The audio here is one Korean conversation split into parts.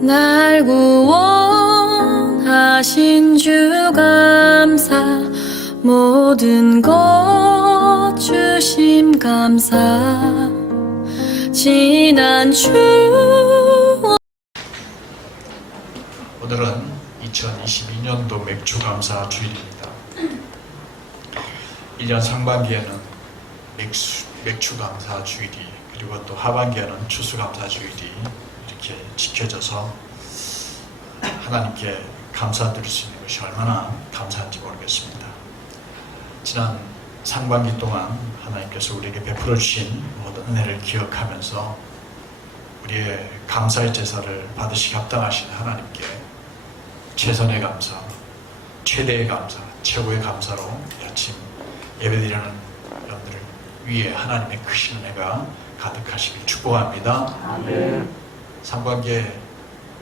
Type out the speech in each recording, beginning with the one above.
날 구원하신 주 감사, 모든 것 주심 감사. 지난 추억. 오늘은 2022년도 맥주감사 주일입니다. 1년 상반기에는 맥주감사 주일이, 그리고 또 하반기에는 추수감사 주일이 이렇게 지켜져서 하나님께 감사드릴 수 있는 것이 얼마나 감사한지 모르겠습니다. 지난 상반기 동안 하나님께서 우리에게 베풀어 주신 모든 은혜를 기억하면서 우리의 감사의 제사를 받으시기 합당하신 하나님께 최선의 감사, 최대의 감사, 최고의 감사로 이 아침 예배드리는 여러분들을 위해 하나님의 크신 은혜가 가득하시길 축복합니다. 아멘. 상반기에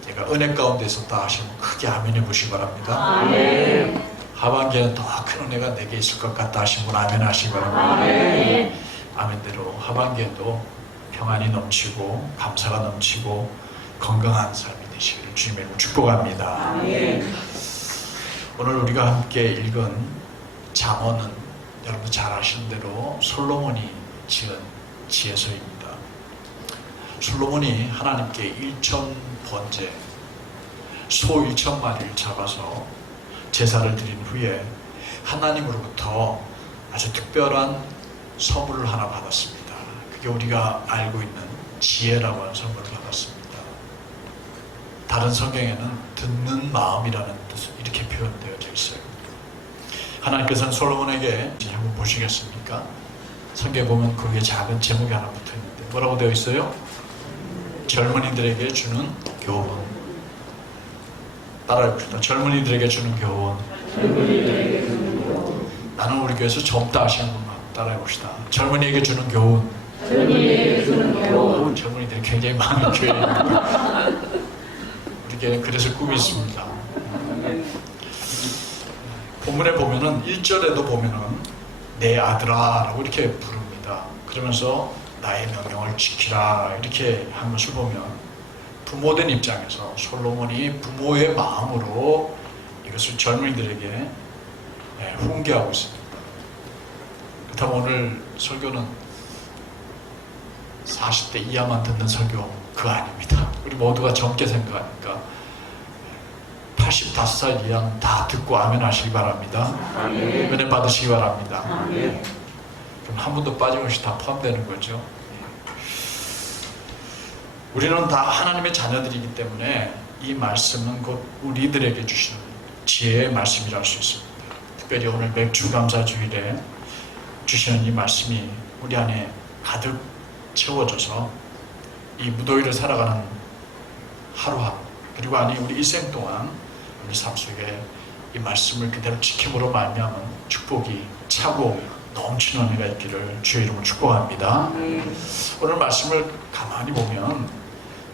제가 은혜 가운데 있었다 하시면 크게 아멘 해보시기 바랍니다. 아멘. 하반기에는 더 큰 은혜가 내게 있을 것 같다 하시면 아멘 하시기 바랍니다. 아멘. 아멘대로 하반기에도 평안이 넘치고 감사가 넘치고 건강한 삶이 되시기를 주님의 이름으로 축복합니다. 아멘. 오늘 우리가 함께 읽은 잠언은 여러분 잘 아시는 대로 솔로몬이 지은 지혜서입니다. 솔로몬이 하나님께 1천 번제 소 1천 마리를 잡아서 제사를 드린 후에 하나님으로부터 아주 특별한 선물을 하나 받았습니다. 그게 우리가 알고 있는 지혜라고 하는 선물을 받았습니다. 다른 성경에는 듣는 마음이라는 뜻으로 이렇게 표현되어져 있어요. 하나님께서는 솔로몬에게 한번 보시겠습니까? 성경에 보면 거기에 작은 제목이 하나 붙어 있는데 뭐라고 되어 있어요? 젊은이들에게 주는 교훈. 따라해봅시다. 젊은이들에게 주는 교훈. 나는 우리 교회에서 젊다 하시는 분만 따라해봅시다. 젊은이에게 주는 교훈. 젊은이들이 굉장히 많은 교회입니다. 우리 교회는 그래서 꿈이 있습니다. 본문에 보면은 1절에도 보면은 내 아들아 라고 이렇게 부릅니다. 그러면서 나의 명령을 지키라 이렇게 한 것을 보면 부모된 입장에서 솔로몬이 부모의 마음으로 이것을 젊은이들에게 훈계하고 있습니다. 그렇다면 오늘 설교는 40대 이하만 듣는 설교 그거 아닙니다. 우리 모두가 젊게 생각하니까 85살 이하는 다 듣고 아멘 하시기 바랍니다. 아멘. 은혜 받으시기 바랍니다. 아멘. 그럼 한 분도 빠짐없이 다 포함되는 거죠. 우리는 다 하나님의 자녀들이기 때문에 이 말씀은 곧 우리들에게 주시는 지혜의 말씀이라 할 수 있습니다. 특별히 오늘 맥주감사 주일에 주시는 이 말씀이 우리 안에 가득 채워져서 이 무더위를 살아가는 하루하루, 그리고 아니 우리 일생 동안 우리 삶 속에 이 말씀을 그대로 지킴으로 말미암은 축복이 차고 넘치는 은혜가 있기를 주의 이름으로 축복합니다. 오늘 말씀을 가만히 보면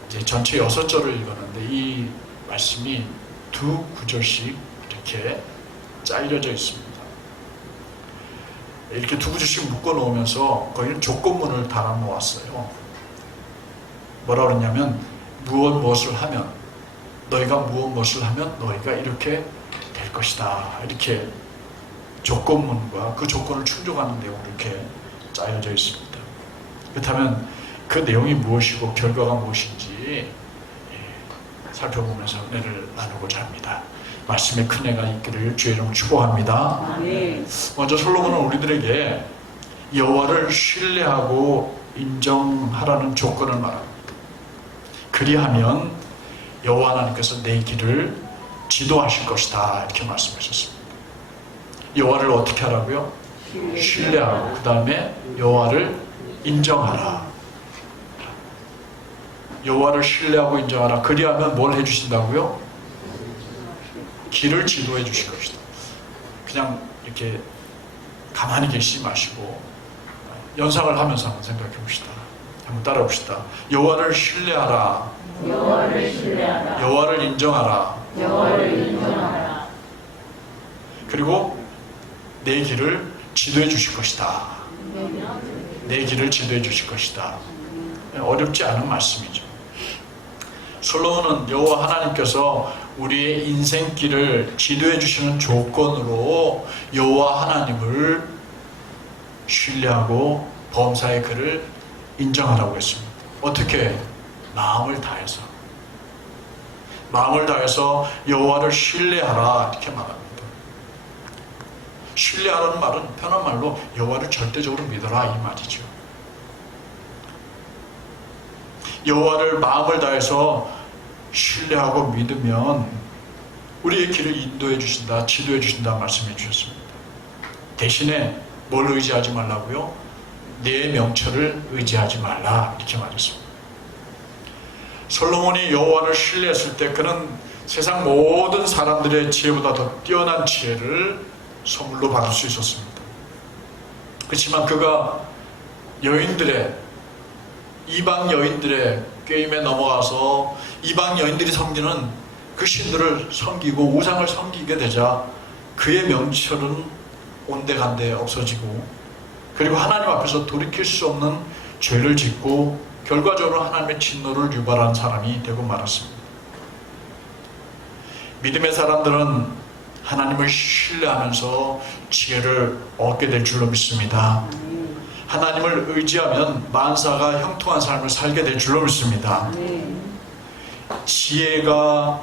이제 전체 6절을 읽었는데 이 말씀이 2구절씩 이렇게 잘려져 있습니다. 이렇게 2구절씩 묶어 놓으면서 거기는 조건문을 달아 놓았어요. 뭐라 그러냐면 무엇을 하면, 너희가 무엇을 하면 너희가 이렇게 될 것이다. 이렇게 조건문과 그 조건을 충족하는 내용으로 이렇게 짜여져 있습니다. 그렇다면 그 내용이 무엇이고 결과가 무엇인지 살펴보면서 은혜를 나누고자 합니다. 말씀에 큰 은혜가 있기를 주의 이름으로 축복합니다. 아멘. 먼저 솔로몬은 우리들에게 여호와를 신뢰하고 인정하라는 조건을 말합니다. 그리하면 여호와 하나님께서 내 길을 지도하실 것이다 이렇게 말씀하셨습니다. 여호와를 어떻게 하라고요? 신뢰하고 그 다음에 여호와를 인정하라. 여호와를 신뢰하고 인정하라. 그리하면 뭘 해주신다고요? 길을 지도해 주실 것이다. 그냥 이렇게 가만히 계시지 마시고 연상을 하면서 한번 생각해 봅시다. 한번 따라 봅시다. 여호와를 신뢰하라. 여호와를 인정하라. 그리고 내 길을 지도해 주실 것이다. 내 길을 지도해 주실 것이다. 어렵지 않은 말씀이죠. 솔로몬은 여호와 하나님께서 우리의 인생길을 지도해 주시는 조건으로 여호와 하나님을 신뢰하고 범사의 그를 인정하라고 했습니다. 어떻게? 마음을 다해서 여호와를 신뢰하라 이렇게 말합니다. 신뢰하라는 말은 편한 말로 여호와를 절대적으로 믿어라 이 말이죠. 여호와를 마음을 다해서 신뢰하고 믿으면 우리의 길을 인도해 주신다, 지도해 주신다 말씀해 주셨습니다. 대신에 뭘 의지하지 말라고요? 내 명철을 의지하지 말라 이렇게 말했습니다. 솔로몬이 여호와를 신뢰했을 때 그는 세상 모든 사람들의 지혜보다 더 뛰어난 지혜를 선물로 받을 수 있었습니다. 그렇지만 그가 이방 여인들의 꾀임에 넘어가서 이방 여인들이 섬기는 그 신들을 섬기고 우상을 섬기게 되자 그의 명철은 온데간데 없어지고, 그리고 하나님 앞에서 돌이킬 수 없는 죄를 짓고 결과적으로 하나님의 진노를 유발한 사람이 되고 말았습니다. 믿음의 사람들은 하나님을 신뢰하면서 지혜를 얻게 될 줄로 믿습니다. 하나님을 의지하면 만사가 형통한 삶을 살게 될 줄로 믿습니다. 지혜가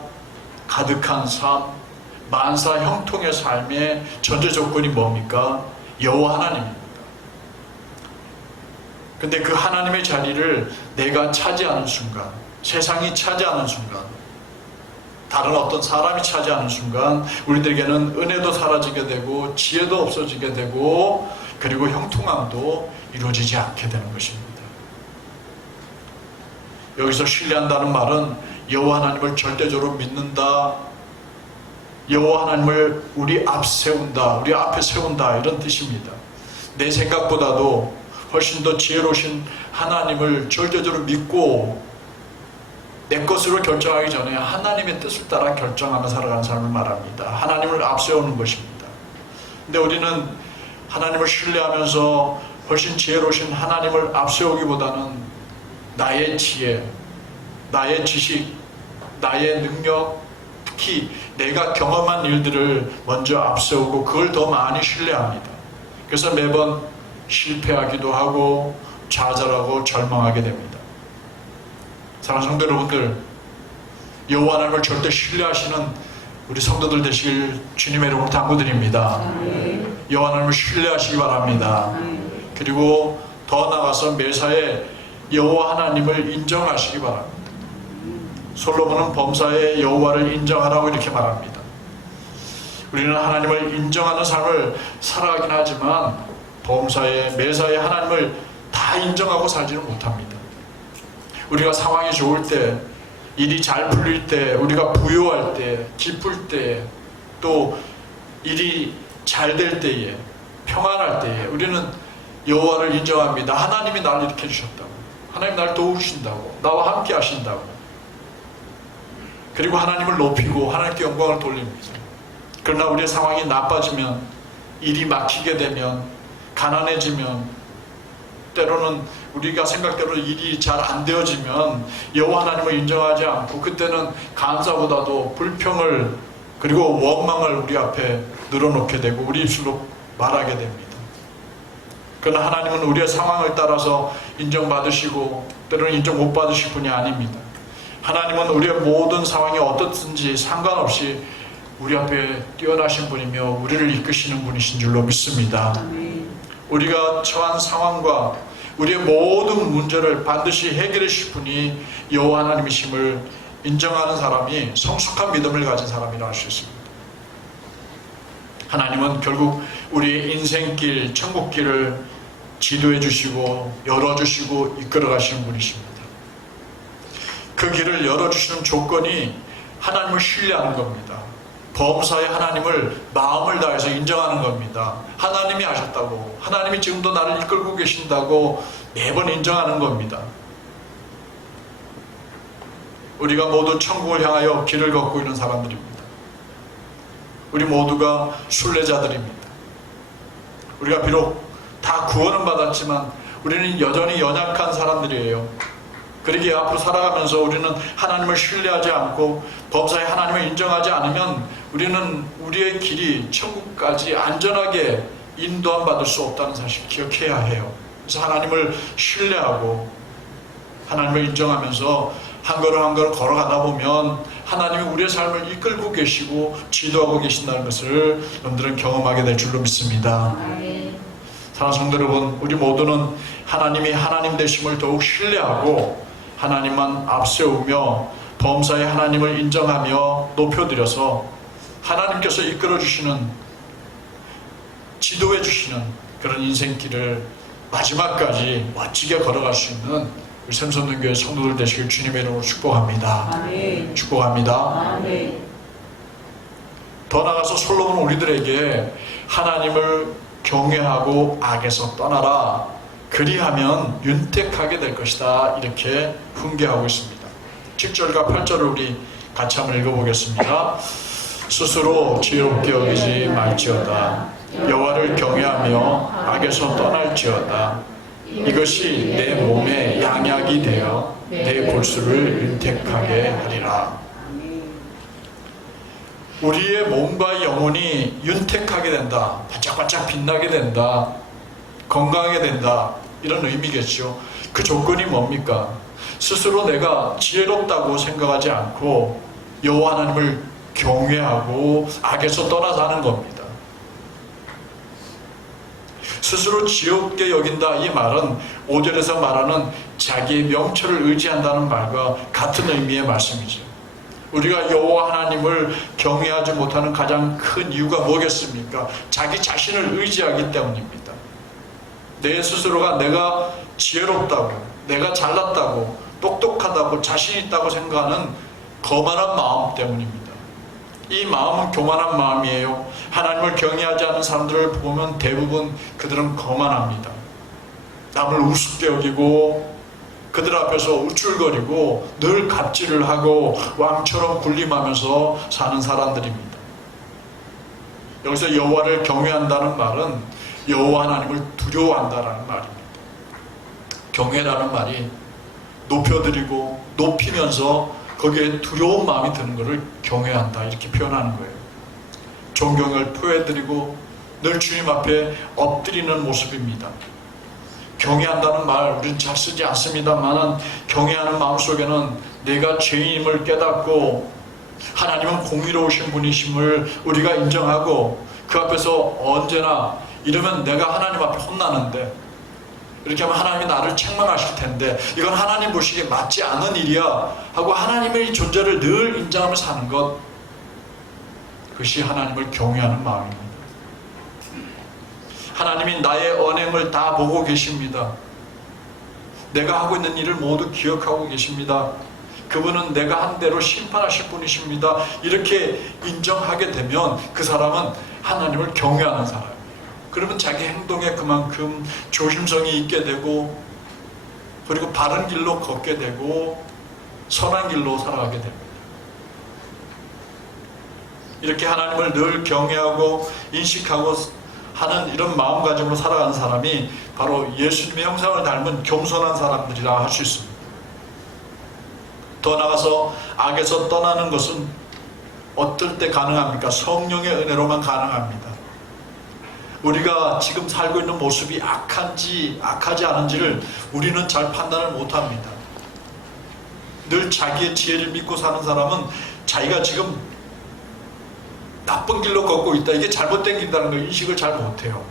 가득한 삶, 만사 형통의 삶의 전제 조건이 뭡니까? 여호와 하나님입니다. 근데 그 하나님의 자리를 내가 차지하는 순간, 세상이 차지하는 순간, 다른 어떤 사람이 차지하는 순간 우리들에게는 은혜도 사라지게 되고 지혜도 없어지게 되고 그리고 형통함도 이루어지지 않게 되는 것입니다. 여기서 신뢰한다는 말은 여호와 하나님을 절대적으로 믿는다, 여호와 하나님을 우리 앞에 세운다 이런 뜻입니다. 내 생각보다도 훨씬 더 지혜로우신 하나님을 절대적으로 믿고 내 것으로 결정하기 전에 하나님의 뜻을 따라 결정하며 살아가는 삶을 말합니다. 하나님을 앞세우는 것입니다. 근데 우리는 하나님을 신뢰하면서 훨씬 지혜로우신 하나님을 앞세우기보다는 나의 지혜, 나의 지식, 나의 능력, 특히 내가 경험한 일들을 먼저 앞세우고 그걸 더 많이 신뢰합니다. 그래서 매번 실패하기도 하고 좌절하고 절망하게 됩니다. 사랑하는 성도 여러분들, 여호와 하나님을 절대 신뢰하시는 우리 성도들 되시길 주님의 이름으로 당부드립니다. 여호와 하나님을 신뢰하시기 바랍니다. 그리고 더 나아가서 매사에 여호와 하나님을 인정하시기 바랍니다. 솔로몬은 범사에 여호와를 인정하라고 이렇게 말합니다. 우리는 하나님을 인정하는 삶을 살아가긴 하지만 범사에 매사에 하나님을 다 인정하고 살지는 못합니다. 우리가 상황이 좋을 때, 일이 잘 풀릴 때, 우리가 부유할 때, 기쁠 때, 또 일이 잘 될 때에, 평안할 때에 우리는 여호와를 인정합니다. 하나님이 나를 이렇게 해주셨다고, 하나님 나를 도우신다고, 나와 함께 하신다고. 그리고 하나님을 높이고 하나님께 영광을 돌립니다. 그러나 우리의 상황이 나빠지면, 일이 막히게 되면, 가난해지면, 때로는 우리가 생각대로 일이 잘 안 되어지면 여호와 하나님을 인정하지 않고 그때는 감사보다도 불평을 그리고 원망을 우리 앞에 늘어놓게 되고 우리 입술로 말하게 됩니다. 그러나 하나님은 우리의 상황을 따라서 인정받으시고 때로는 인정 못 받으실 분이 아닙니다. 하나님은 우리의 모든 상황이 어떻든지 상관없이 우리 앞에 뛰어나신 분이며 우리를 이끄시는 분이신 줄로 믿습니다. 우리가 처한 상황과 우리의 모든 문제를 반드시 해결해 주실 분이 여호와 하나님이심을 인정하는 사람이 성숙한 믿음을 가진 사람이라 할 수 있습니다. 하나님은 결국 우리의 인생길, 천국길을 지도해 주시고 열어주시고 이끌어 가시는 분이십니다. 그 길을 열어주시는 조건이 하나님을 신뢰하는 겁니다. 범사의 하나님을 마음을 다해서 인정하는 겁니다. 하나님이 하셨다고, 하나님이 지금도 나를 이끌고 계신다고 매번 인정하는 겁니다. 우리가 모두 천국을 향하여 길을 걷고 있는 사람들입니다. 우리 모두가 순례자들입니다. 우리가 비록 다 구원은 받았지만 우리는 여전히 연약한 사람들이에요. 그러기에 앞으로 살아가면서 우리는 하나님을 신뢰하지 않고 범사에 하나님을 인정하지 않으면 우리는 우리의 길이 천국까지 안전하게 인도함 받을 수 없다는 사실 기억해야 해요. 그래서 하나님을 신뢰하고 하나님을 인정하면서 한 걸음 한 걸음 걸어가다 보면 하나님이 우리의 삶을 이끌고 계시고 지도하고 계신다는 것을 여러분들은 경험하게 될 줄로 믿습니다. 사랑하는 성도 여러분, 우리 모두는 하나님이 하나님 되심을 더욱 신뢰하고 하나님만 앞세우며 범사에 하나님을 인정하며 높여드려서 하나님께서 이끌어주시는, 지도해 주시는 그런 인생길을 마지막까지 멋지게 걸어갈 수 있는 우리 샘선동교회 성도들 되시길 주님의 이름으로 축복합니다. 아멘. 축복합니다. 아멘. 더 나아가서 솔로몬은 우리들에게 하나님을 경외하고 악에서 떠나라, 그리하면 윤택하게 될 것이다, 이렇게 훈계하고 있습니다. 7절과 8절을 우리 같이 한번 읽어보겠습니다. 스스로 지혜롭게 여기지 말지어다. 여호와를 경외하며 악에서 떠날지어다. 이것이 내 몸에 양약이 되어 내 골수를 윤택하게 하리라. 우리의 몸과 영혼이 윤택하게 된다, 반짝반짝 빛나게 된다, 건강하게 된다, 이런 의미겠죠. 그 조건이 뭡니까? 스스로 내가 지혜롭다고 생각하지 않고 여호와 하나님을 경외하고 악에서 떠나 사는 겁니다. 스스로 지혜롭게 여긴다, 이 말은 5절에서 말하는 자기의 명철을 의지한다는 말과 같은 의미의 말씀이죠. 우리가 여호와 하나님을 경외하지 못하는 가장 큰 이유가 뭐겠습니까? 자기 자신을 의지하기 때문입니다. 내 스스로가 내가 지혜롭다고, 내가 잘났다고, 똑똑하다고, 자신 있다고 생각하는 거만한 마음 때문입니다. 이 마음은 교만한 마음이에요. 하나님을 경외하지 않는 사람들을 보면 대부분 그들은 거만합니다. 남을 우습게 여기고 그들 앞에서 우쭐거리고 늘 갑질을 하고 왕처럼 군림하면서 사는 사람들입니다. 여기서 여호와를 경외한다는 말은 여호와 하나님을 두려워한다는 말입니다. 경외라는 말이 높여드리고 높이면서 거기에 두려운 마음이 드는 것을 경외한다, 이렇게 표현하는 거예요. 존경을 표해드리고 늘 주님 앞에 엎드리는 모습입니다. 경외한다는 말 우리는 잘 쓰지 않습니다만, 경외하는 마음속에는 내가 죄인임을 깨닫고 하나님은 공의로우신 분이심을 우리가 인정하고 그 앞에서 언제나 이러면 내가 하나님 앞에 혼나는데, 이렇게 하면 하나님이 나를 책망하실 텐데 이건 하나님 보시기에 맞지 않은 일이야 하고 하나님의 존재를 늘 인정하며 사는 것, 그것이 하나님을 경외하는 마음입니다. 하나님이 나의 언행을 다 보고 계십니다. 내가 하고 있는 일을 모두 기억하고 계십니다. 그분은 내가 한 대로 심판하실 분이십니다. 이렇게 인정하게 되면 그 사람은 하나님을 경외하는 사람이에요. 그러면 자기 행동에 그만큼 조심성이 있게 되고, 그리고 바른 길로 걷게 되고 선한 길로 살아가게 됩니다. 이렇게 하나님을 늘 경외하고 인식하고 하는 이런 마음가짐으로 살아가는 사람이 바로 예수님의 형상을 닮은 겸손한 사람들이라 할 수 있습니다. 더 나아가서 악에서 떠나는 것은 어떨 때 가능합니까? 성령의 은혜로만 가능합니다. 우리가 지금 살고 있는 모습이 악한지 악하지 않은지를 우리는 잘 판단을 못합니다. 늘 자기의 지혜를 믿고 사는 사람은 자기가 지금 나쁜 길로 걷고 있다, 이게 잘못된 길이라는 걸 인식을 잘 못해요.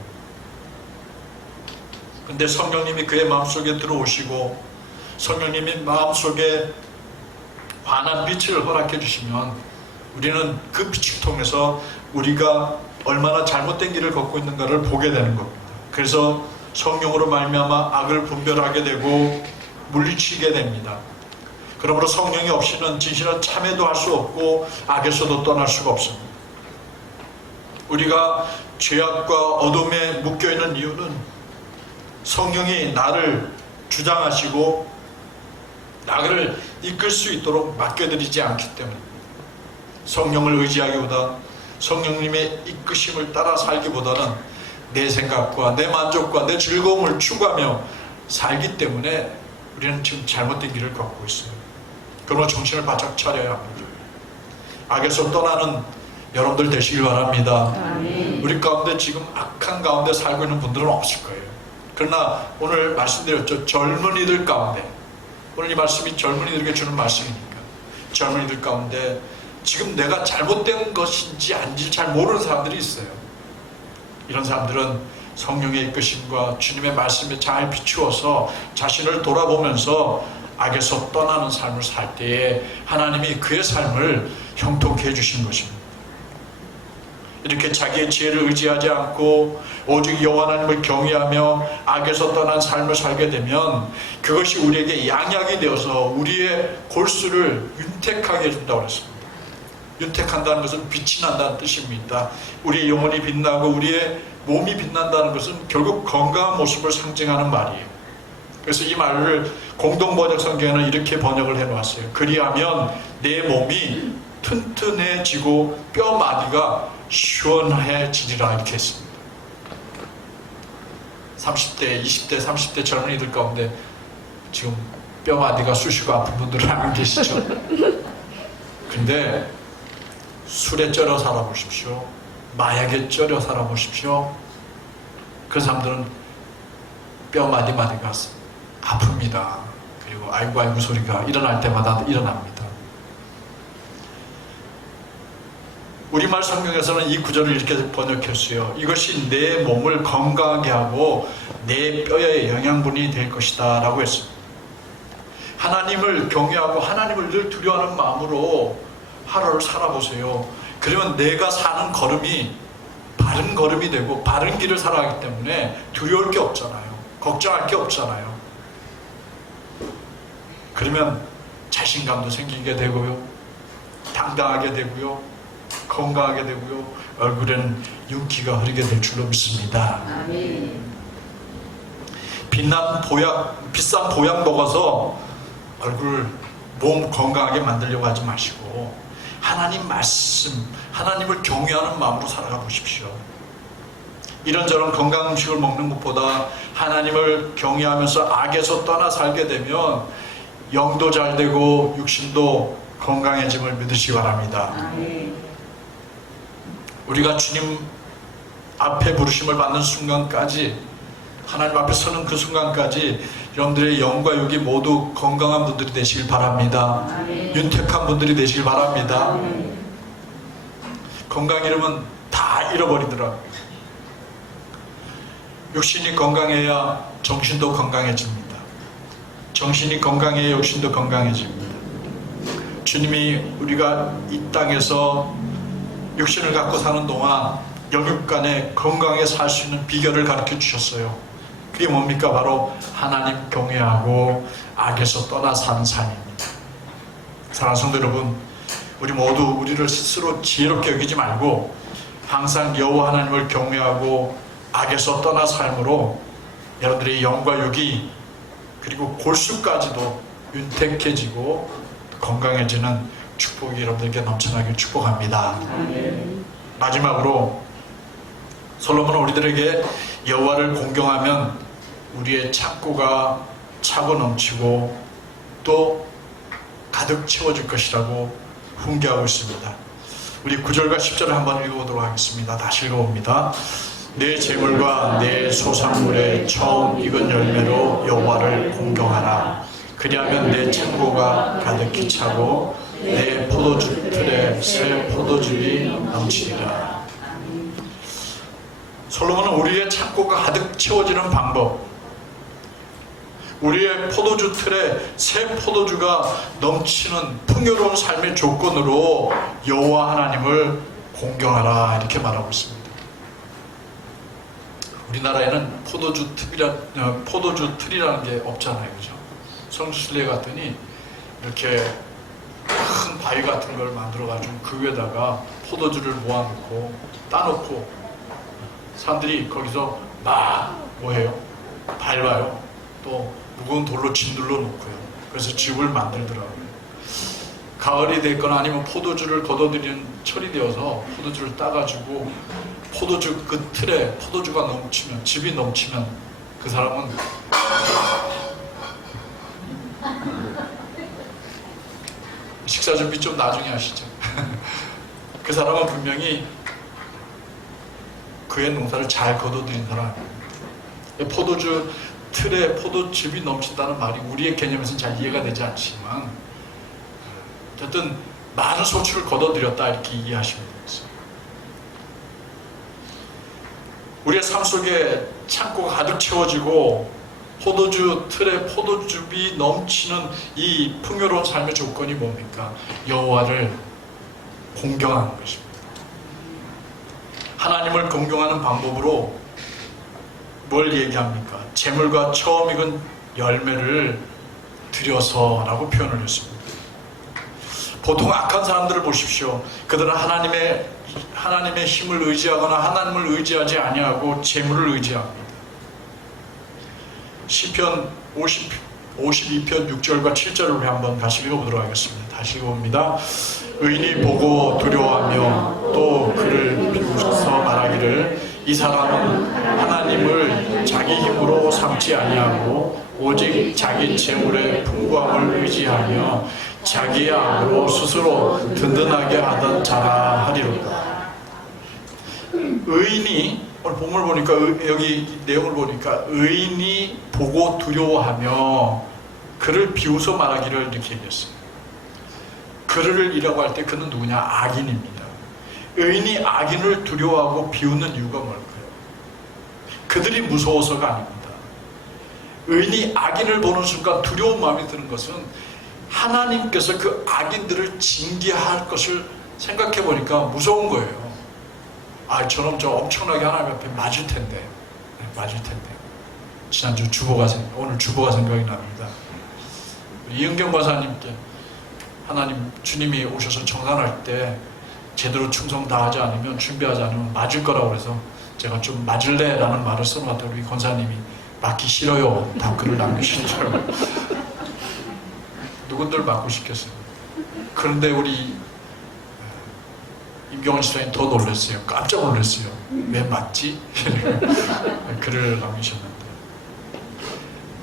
근데 성령님이 그의 마음속에 들어오시고 성령님이 마음속에 환한 빛을 허락해 주시면 우리는 그 빛을 통해서 우리가 얼마나 잘못된 길을 걷고 있는가를 보게 되는 겁니다. 그래서 성령으로 말미암아 악을 분별하게 되고 물리치게 됩니다. 그러므로 성령이 없이는 진실한 참회도 할 수 없고 악에서도 떠날 수가 없습니다. 우리가 죄악과 어둠에 묶여있는 이유는 성령이 나를 주장하시고 나를 이끌 수 있도록 맡겨드리지 않기 때문입니다. 성령을 의지하기보다 성령님의 이끄심을 따라 살기보다는 내 생각과 내 만족과 내 즐거움을 추구하며 살기 때문에 우리는 지금 잘못된 길을 걷고 있어요. 그러나 정신을 바짝 차려야 합니다. 악에서 떠나는 여러분들 되시길 바랍니다. 우리 가운데 지금 악한 가운데 살고 있는 분들은 없을 거예요. 그러나 오늘 말씀드렸죠. 젊은이들 가운데, 오늘 이 말씀이 젊은이들에게 주는 말씀이니까, 젊은이들 가운데 지금 내가 잘못된 것인지 아닌지 잘 모르는 사람들이 있어요. 이런 사람들은 성령의 이끄심과 주님의 말씀에 잘 비추어서 자신을 돌아보면서 악에서 떠나는 삶을 살 때에 하나님이 그의 삶을 형통케 해주신 것입니다. 이렇게 자기의 지혜를 의지하지 않고 오직 여호와 하나님을 경외하며 악에서 떠난 삶을 살게 되면 그것이 우리에게 양약이 되어서 우리의 골수를 윤택하게 해준다고 했습니다. 윤택한다는 것은 빛이 난다는 뜻입니다. 우리의 영혼이 빛나고 우리의 몸이 빛난다는 것은 결국 건강한 모습을 상징하는 말이에요. 그래서 이 말을 공동번역 성경에는 이렇게 번역을 해놓았어요. 그리하면 내 몸이 튼튼해지고 뼈마디가 시원해지리라 이렇게 했습니다. 30대, 20대, 30대 젊은이들 가운데 지금 뼈마디가 쑤시고 아픈 분들은 안 계시죠? 근데 술에 쩔어 살아보십시오. 마약에 쩔어 살아보십시오. 그 사람들은 뼈마디마디가 아픕니다. 그리고 아이고 아이고 소리가 일어날 때마다 일어납니다. 우리말 성경에서는 이 구절을 이렇게 번역했어요. 이것이 내 몸을 건강하게 하고 내 뼈에 영양분이 될 것이다 라고 했습니다. 하나님을 경외하고 하나님을 늘 두려워하는 마음으로 하루를 살아보세요. 그러면 내가 사는 걸음이 바른 걸음이 되고 바른 길을 살아가기 때문에 두려울 게 없잖아요. 걱정할 게 없잖아요. 그러면 자신감도 생기게 되고요, 당당하게 되고요, 건강하게 되고요, 얼굴에는 윤기가 흐르게 될 줄로 믿습니다. 비싼 보약 먹어서 얼굴, 몸 건강하게 만들려고 하지 마시고 하나님 말씀, 하나님을 경외하는 마음으로 살아가 보십시오. 이런저런 건강 음식을 먹는 것보다 하나님을 경외하면서 악에서 떠나 살게 되면 영도 잘 되고 육신도 건강해짐을 믿으시기 바랍니다. 우리가 주님 앞에 부르심을 받는 순간까지, 하나님 앞에 서는 그 순간까지 여러분들의 영과 육이 모두 건강한 분들이 되시길 바랍니다. 윤택한 분들이 되시길 바랍니다. 건강 잃으면 다 잃어버리더라고요. 육신이 건강해야 정신도 건강해집니다. 정신이 건강해야 육신도 건강해집니다. 주님이 우리가 이 땅에서 육신을 갖고 사는 동안 영육간에 건강하게 살 수 있는 비결을 가르쳐 주셨어요. 그게 뭡니까? 바로 하나님 경외하고 악에서 떠나 사는 삶입니다. 사랑하는 성도 여러분, 우리 모두 우리를 스스로 지혜롭게 여기지 말고 항상 여호와 하나님을 경외하고 악에서 떠나 삶으로 여러분들의 영과 육이 그리고 골수까지도 윤택해지고 건강해지는 축복이 여러분들에게 넘쳐나길 축복합니다. 마지막으로 솔로몬은 우리들에게 여호와를 공경하면 우리의 창고가 차고 넘치고 또 가득 채워질 것이라고 훈계하고 있습니다. 우리 9절과 10절을 한번 읽어보도록 하겠습니다. 다시 읽어봅니다. 내 재물과 내 소산물의 처음 익은 열매로 여호와를 공경하라. 그리하면 내 창고가 가득히 차고 내 포도주 틀에 새 포도즙이 넘치리라. 솔로몬은 우리의 창고가 가득 채워지는 방법, 우리의 포도주 틀에 새 포도주가 넘치는 풍요로운 삶의 조건으로 여호와 하나님을 공경하라 이렇게 말하고 있습니다. 우리나라에는 포도주 틀이라는 게 없잖아요, 그죠? 성수실내 갔더니 이렇게 큰 바위 같은 걸 만들어가지고 그 위에다가 포도주를 모아놓고 따놓고 사람들이 거기서 막 뭐해요? 밟아요. 또 무거운 돌로 짓눌러 놓고요. 그래서 집을 만들더라고요. 가을이 됐거나 아니면 포도주를 걷어들이는 철이 되어서 포도주를 따가지고 포도주 그 틀에 포도주가 넘치면, 집이 넘치면 그 사람은 식사 준비 좀 나중에 하시죠. 그 사람은 분명히 그의 농사를 잘 거둬들인 사람이에요. 포도주 틀에 포도즙이 넘친다는 말이 우리의 개념에서는 잘 이해가 되지 않지만 어쨌든 많은 소출을 거둬들였다 이렇게 이해하시면 되겠어요. 우리의 삶 속에 창고가 가득 채워지고 포도주 틀에 포도즙이 넘치는 이 풍요로운 삶의 조건이 뭡니까? 여호와를 공경하는 것입니다. 하나님을 공경하는 방법으로 뭘 얘기합니까? 재물과 처음 익은 열매를 드려서라고 표현을 했습니다. 보통 악한 사람들을 보십시오. 그들은 하나님의 힘을 의지하거나 하나님을 의지하지 아니하고 재물을 의지합니다. 시편 52편 6절과 7절을 우리 한번 다시 읽어보도록 하겠습니다. 다시 읽어봅니다. 의인이 보고 두려워하며 또 그를 비웃어 말하기를 이 사람은 하나님을 자기 힘으로 삼지 아니하고 오직 자기 재물의 풍부함을 의지하며 자기의 악으로 스스로 든든하게 하던 자라 하리로다. 의인이 오늘 본문을 보니까 여기 내용을 보니까 의인이 보고 두려워하며 그를 비웃어 말하기를 이렇게 얘기했어요. 그를 이라고 할 때 그는 누구냐? 악인입니다. 의인이 악인을 두려워하고 비웃는 이유가 뭘까요? 그들이 무서워서가 아닙니다. 의인이 악인을 보는 순간 두려운 마음이 드는 것은 하나님께서 그 악인들을 징계할 것을 생각해 보니까 무서운 거예요. 저놈 저 엄청나게 하나님 앞에 맞을 텐데. 지난주 오늘 주보가 생각이 납니다. 이은경 박사님께 하나님 주님이 오셔서 청산할 때 제대로 충성 다하지 않으면 준비하지 않으면 맞을 거라고 그래서 제가 좀 맞을래? 라는 말을 써놓았더니 우리 권사님이 맞기 싫어요 답글을 남기시더라고요. 누군들 맞고 싶겠어요. 그런데 우리 임경원 시장이 더 놀랐어요. 깜짝 놀랐어요. 왜 맞지? 글을 남기셨는데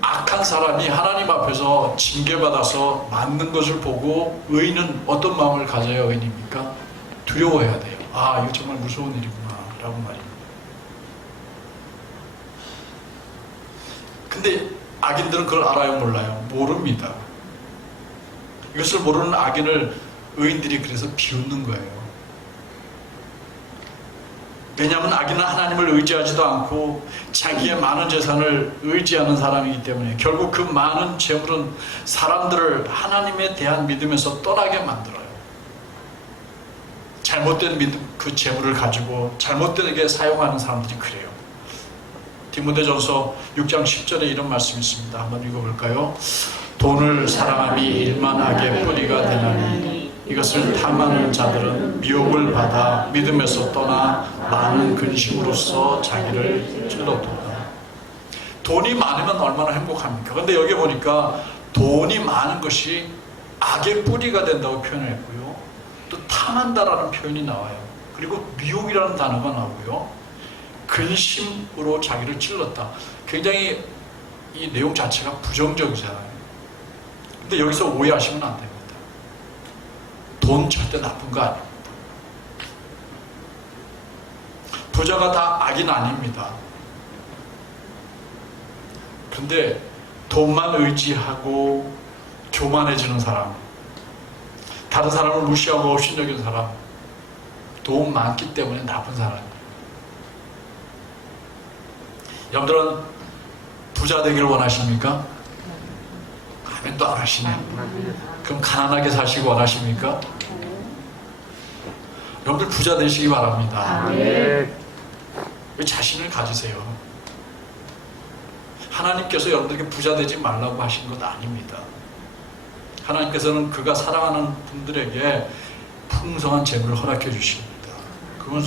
악한 사람이 하나님 앞에서 징계받아서 맞는 것을 보고 의인은 어떤 마음을 가져야 의인입니까? 두려워해야 돼요. 이거 정말 무서운 일이구나 라고 말입니다. 근데 악인들은 그걸 알아요? 몰라요? 모릅니다. 이것을 모르는 악인을 의인들이 그래서 비웃는 거예요. 왜냐하면 악인은 하나님을 의지하지도 않고 자기의 많은 재산을 의지하는 사람이기 때문에 결국 그 많은 재물은 사람들을 하나님에 대한 믿음에서 떠나게 만들어요. 잘못된 믿음, 그 재물을 가지고 잘못되게 사용하는 사람들이 그래요. 디모데전서 6장 10절에 이런 말씀이 있습니다. 한번 읽어볼까요? 돈을 사랑함이 일만 악의 뿌리가 되나니 이것을 탐하는 자들은 미혹을 받아 믿음에서 떠나 많은 근심으로써 자기를 찔러도다. 돈이 많으면 얼마나 행복합니까? 근데 여기 보니까 돈이 많은 것이 악의 뿌리가 된다고 표현했고요. 또 탐한다라는 표현이 나와요. 그리고 미혹이라는 단어가 나오고요. 근심으로 자기를 찔렀다. 굉장히 이 내용 자체가 부정적이잖아요. 근데 여기서 오해하시면 안 됩니다. 돈 절대 나쁜 거 아닙니다. 부자가 다 악인 아닙니다. 근데 돈만 의지하고 교만해지는 사람, 다른 사람을 무시하고 업신여기는 사람, 돈 많기 때문에 나쁜 사람이에요. 여러분들은 부자 되기를 원하십니까? 아멘도 안 하시네. 그럼 가난하게 사시기 원하십니까? 여러분들 부자 되시기 바랍니다. 자신을 가지세요. 하나님께서 여러분들에게 부자 되지 말라고 하신 것 아닙니다. 하나님께서는 그가 사랑하는 분들에게 풍성한 재물을 허락해 주십니다. 그건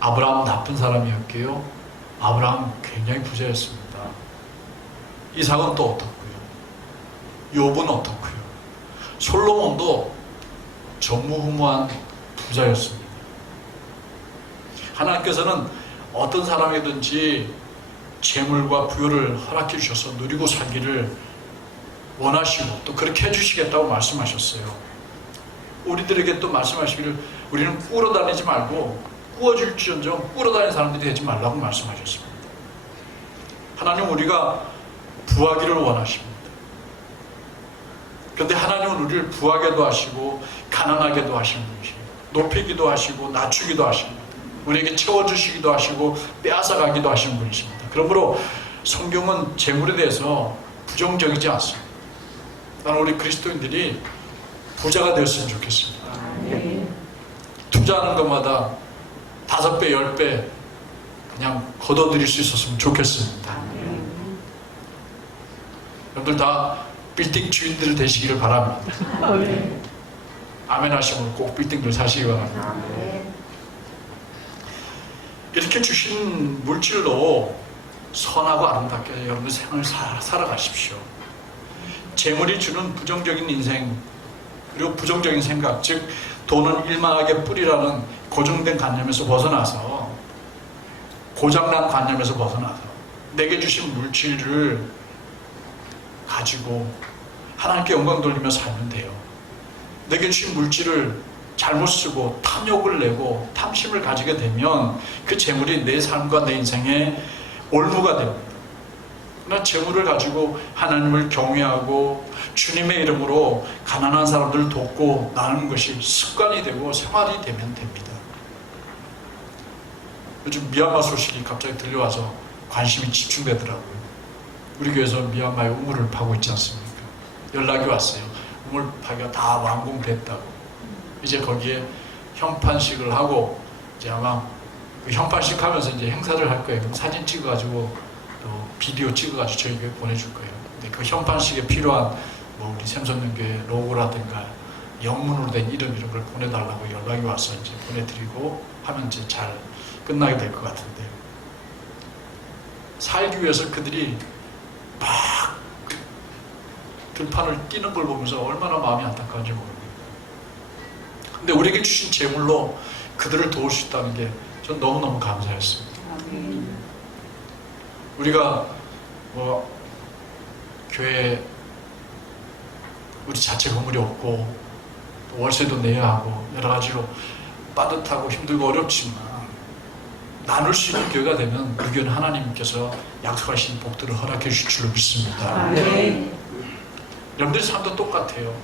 아브라함은 나쁜 사람이었고요. 아브라함은 굉장히 부자였습니다. 이삭은 또 어떻고요? 욥은 어떻고요? 솔로몬도 전무후무한 부자였습니다. 하나님께서는 어떤 사람이든지 재물과 부여를 허락해 주셔서 누리고 살기를 원하시고 또 그렇게 해주시겠다고 말씀하셨어요. 우리들에게 또 말씀하시기를 우리는 꾸러 다니지 말고 꾸어줄지언정 꾸러 다니는 사람들이 되지 말라고 말씀하셨습니다. 하나님 우리가 부하기를 원하십니다. 그런데 하나님은 우리를 부하게도 하시고 가난하게도 하시는 분이시고 높이기도 하시고 낮추기도 하십니다. 우리에게 채워주시기도 하시고 빼앗아가기도 하시는 분이십니다. 그러므로 성경은 재물에 대해서 부정적이지 않습니다. 나는 우리 그리스도인들이 부자가 되었으면 좋겠습니다. 투자하는 것마다 5배, 10배 그냥 걷어들일 수 있었으면 좋겠습니다. 여러분들 다 빌딩 주인들 되시기를 바랍니다. 아멘 하시면 꼭 빌딩들 사시기 바랍니다. 이렇게 주신 물질로 선하고 아름답게 여러분들 생을 살아가십시오. 재물이 주는 부정적인 인생 그리고 부정적인 생각, 즉 돈은 일망하게 뿌리라는 고정된 관념에서 벗어나서 고장난 관념에서 벗어나서 내게 주신 물질을 가지고 하나님께 영광 돌리며 살면 돼요. 내게 주신 물질을 잘못 쓰고 탐욕을 내고 탐심을 가지게 되면 그 재물이 내 삶과 내 인생에 올무가 됩니다. 그러나 재물을 가지고 하나님을 경외하고 주님의 이름으로 가난한 사람들을 돕고 나누는 것이 습관이 되고 생활이 되면 됩니다. 요즘 미얀마 소식이 갑자기 들려와서 관심이 집중되더라고요. 우리 교회에서 미얀마에 우물을 파고 있지 않습니까? 연락이 왔어요. 우물 파기가 다 완공됐다고. 이제 거기에 현판식을 하고 이제 아마 그 현판식 하면서 이제 행사를 할 거예요. 그럼 사진 찍어가지고 또 비디오 찍어가지고 저희에게 보내줄 거예요. 근데 그 현판식에 필요한 뭐 우리 샘선교회 로고라든가 영문으로 된 이름 이런 걸 보내달라고 연락이 와서 이제 보내드리고 하면 이제 잘 끝나게 될 것 같은데, 살기 위해서 그들이 막 들판을 뛰는 걸 보면서 얼마나 마음이 안타까운지 모릅니다. 근데 우리에게 주신 재물로 그들을 도울 수 있다는 게 전 너무너무 감사했습니다. 우리가 뭐 교회에 우리 자체 건물이 없고 또 월세도 내야 하고 여러 가지로 빠듯하고 힘들고 어렵지만 나눌 수 있는 교회가 되면 그 교회는 하나님께서 약속하신 복들을 허락해 주실 줄로 믿습니다. 여러분들의 삶도 똑같아요.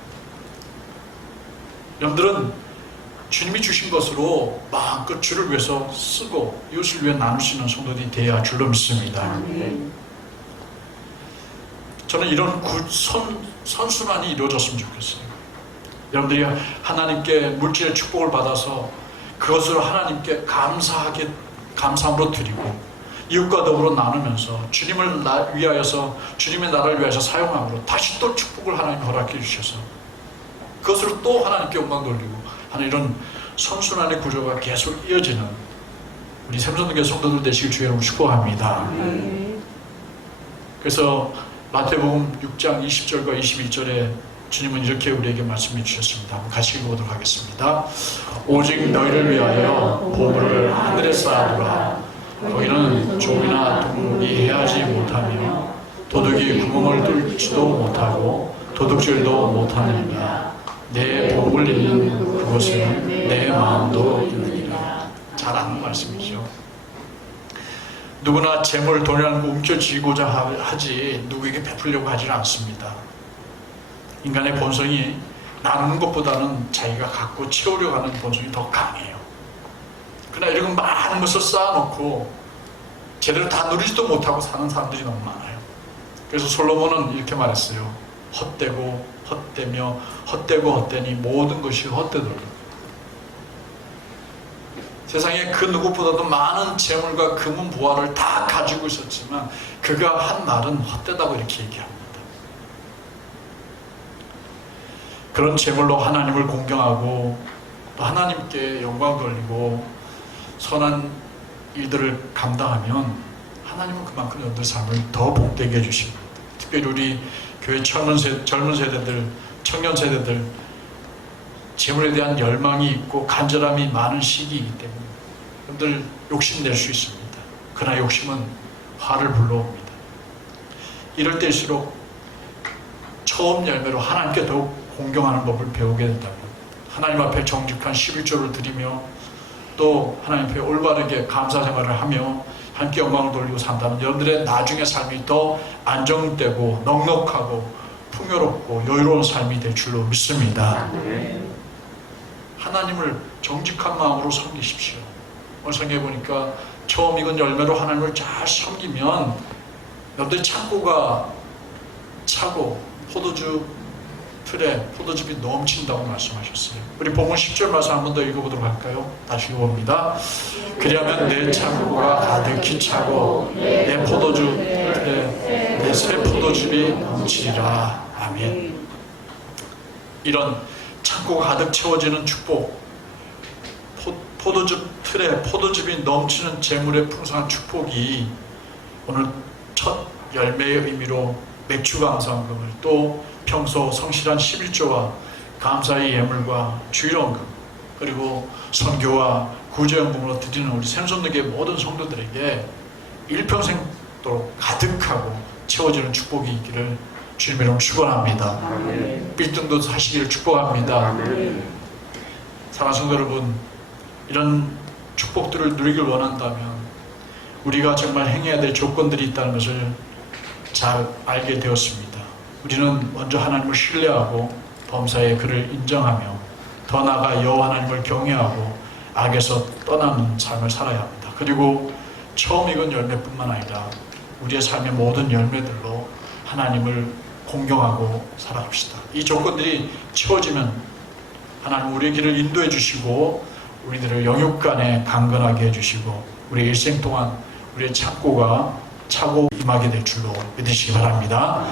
여러분들은 주님이 주신 것으로 마음껏 주를 위해서 쓰고 이웃을 위해 나눌 수 있는 성도들이 되어야 줄로 믿습니다. 저는 이런 선순환이 이루어졌으면 좋겠어요. 여러분들이 하나님께 물질의 축복을 받아서 그것을 하나님께 감사함으로 드리고 이웃과 더불어 나누면서 주님을 위하여서 주님의 나라를 위하여서 사용함으로 다시 또 축복을 하나님 허락해 주셔서 그것으로 또 하나님께 영광 돌리고 하는 이런 선순환의 구조가 계속 이어지는 우리 샘선교회 성도들 되시길 주의 이름으로 축복합니다. 그래서 마태복음 6장 20절과 21절에 주님은 이렇게 우리에게 말씀해 주셨습니다. 한번 같이 읽어보도록 하겠습니다. 오직 너희를 위하여 보물을 하늘에 쌓아두라. 거기는 종이나 동물이 해하지 못하며 도둑이 구멍을 뚫지도 못하고 도둑질도 못하느니라. 내 복을 있는 그곳은 내 마음도 있느니라. 잘 아는 말씀이죠. 누구나 재물, 돈이라는 거 움켜쥐고자 하지 누구에게 베풀려고 하지는 않습니다. 인간의 본성이 나누는 것보다는 자기가 갖고 채우려고 하는 본성이 더 강해요. 그러나 이런 많은 것을 쌓아놓고 제대로 다 누리지도 못하고 사는 사람들이 너무 많아요. 그래서 솔로몬은 이렇게 말했어요. 헛되고 헛되며 헛되고 헛되니 모든 것이 헛되도록. 세상에 그 누구보다도 많은 재물과 금은 보화를 다 가지고 있었지만 그가 한 말은 헛되다고 이렇게 얘기합니다. 그런 재물로 하나님을 공경하고 또 하나님께 영광 돌리고 선한 일들을 감당하면 하나님은 그만큼 여러분들 삶을 더 복되게 해주십니다. 특별히 우리 교회 젊은 세대들, 청년 세대들 재물에 대한 열망이 있고 간절함이 많은 시기이기 때문에 여러분들 욕심낼 수 있습니다. 그러나 욕심은 화를 불러옵니다. 이럴 때일수록 처음 열매로 하나님께 더욱 공경하는 법을 배우게 된다면 하나님 앞에 정직한 11조를 드리며 또 하나님 앞에 올바르게 감사 생활을 하며 함께 영광을 돌리고 산다면 여러분들의 나중의 삶이 더 안정되고 넉넉하고 풍요롭고 여유로운 삶이 될 줄로 믿습니다. 하나님을 정직한 마음으로 섬기십시오. 오늘 성경에 보니까 처음 익은 열매로 하나님을 잘 섬기면 여러분들 창고가 차고 포도주 틀에 포도즙이 넘친다고 말씀하셨어요. 우리 본문 10절 말씀 한 번 더 읽어보도록 할까요? 다시 읽어봅니다. 그리하면 내 창고가 가득히 차고 내 포도주 틀에 내 새 포도즙이 넘치리라. 아멘. 이런 창고가 가득 채워지는 축복, 포도즙 틀에 포도즙이 넘치는 재물의 풍성한 축복이 오늘 첫 열매의 의미로 맥주 감사원금을 또 평소 성실한 11조와 감사의 예물과 주일원금 그리고 선교와 구제연금으로 드리는 우리 생손득의 모든 성도들에게 일평생도록 가득하고 채워지는 축복이 있기를 주님의 이름으로 축원합니다. 빌등도 사시기를 축복합니다. 사랑하는 성도 여러분, 이런 축복들을 누리길 원한다면 우리가 정말 행해야 될 조건들이 있다는 것을 잘 알게 되었습니다. 우리는 먼저 하나님을 신뢰하고 범사에 그를 인정하며 더 나아가 여호와 하나님을 경외하고 악에서 떠나는 삶을 살아야 합니다. 그리고 처음 익은 열매뿐만 아니라 우리의 삶의 모든 열매들로 하나님을 공경하고 살아갑시다. 이 조건들이 채워지면 하나님 우리의 길을 인도해 주시고 우리들을 영육간에 강건하게 해주시고 우리의 일생 동안 우리의 창고가 차고 임하게 될 줄로 믿으시기 바랍니다.